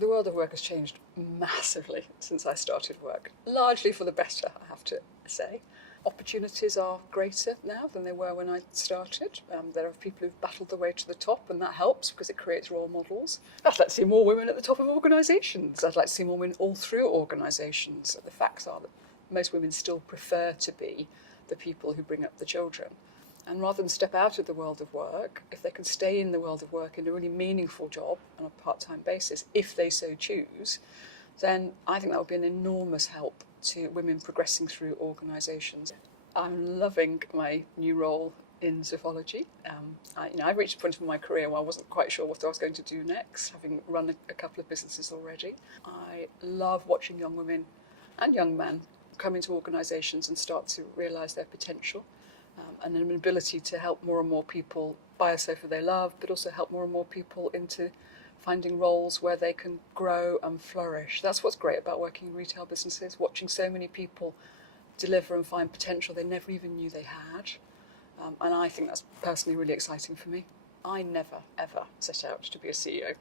The world of work has changed massively since I started work, largely for the better, I have to say. Opportunities are greater now than they were when I started. There are people who've battled their way to the top, and that helps because it creates role models. I'd like to see more women at the top of organisations. I'd like to see more women all through organisations. The facts are that most women still prefer to be the people who bring up the children. And rather than step out of the world of work, if they can stay in the world of work in a really meaningful job on a part-time basis, if they so choose, then I think that would be an enormous help to women progressing through organisations. I'm loving my new role in zoology. I've reached a point in my career where I wasn't quite sure what I was going to do next, having run a couple of businesses already. I love watching young women and young men come into organisations and start to realise their potential. And an ability to help more and more people buy a sofa they love, but also help more and more people into finding roles where they can grow and flourish. That's what's great about working in retail businesses, watching so many people deliver and find potential they never even knew they had. And I think that's personally really exciting for me. I never, ever set out to be a CEO.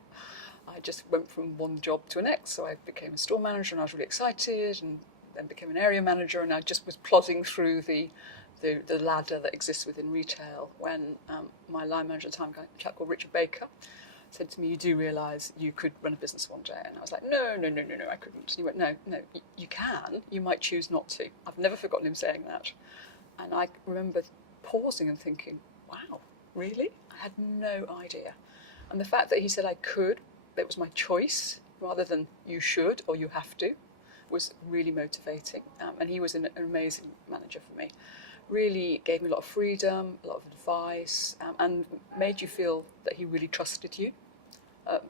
I just went from one job to the next. So I became a store manager and I was really excited, and then became an area manager, and I just was plodding through the ladder that exists within retail when my line manager at the time, a chap called Richard Baker, said to me, "You do realise you could run a business one day?" And I was like, no, I couldn't. And he went, no, you can. You might choose not to. I've never forgotten him saying that. And I remember pausing and thinking, wow, really? I had no idea. And the fact that he said I could, that it was my choice, rather than you should or you have to, was really motivating. And he was an amazing manager for me. Really gave me a lot of freedom, a lot of advice, and made you feel that he really trusted you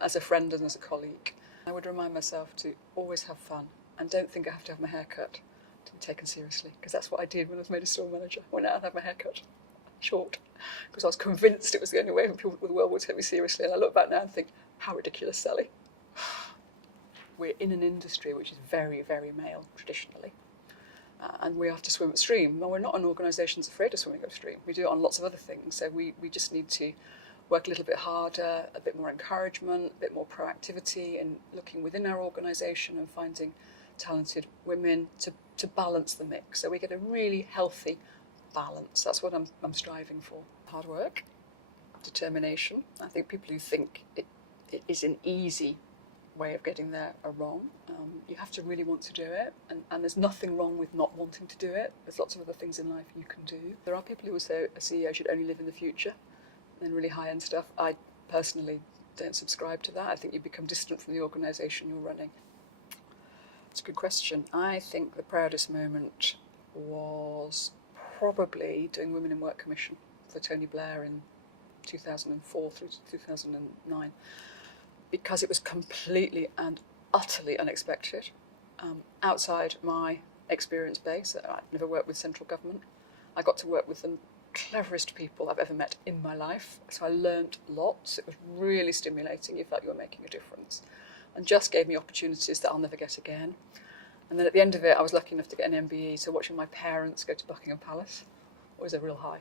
as a friend and as a colleague. I would remind myself to always have fun and don't think I have to have my hair cut to be taken seriously, because that's what I did when I was made a store manager. I went out and had my hair cut short because I was convinced it was the only way people with the world would take me seriously. And I look back now and think, how ridiculous, Sally. We're in an industry which is very, very male traditionally. And we have to swim upstream. Well, we're not an organisation that's afraid of swimming upstream. We do it on lots of other things. So we just need to work a little bit harder, a bit more encouragement, a bit more proactivity, and looking within our organisation and finding talented women to balance the mix. So we get a really healthy balance. That's what I'm striving for. Hard work, determination. I think people who think it is an easy way of getting there are wrong. You have to really want to do it, and there's nothing wrong with not wanting to do it. There's lots of other things in life you can do. There are people who will say a CEO should only live in the future and really high-end stuff. I personally don't subscribe to that. I think you become distant from the organisation you're running. It's a good question. I think the proudest moment was probably doing Women in Work Commission for Tony Blair in 2004 through to 2009. Because it was completely and utterly unexpected, outside my experience base. I'd never worked with central government. I got to work with the cleverest people I've ever met in my life, so I learned lots. It was really stimulating. You felt you were making a difference, and just gave me opportunities that I'll never get again. And then at the end of it, I was lucky enough to get an MBE, so watching my parents go to Buckingham Palace was a real high.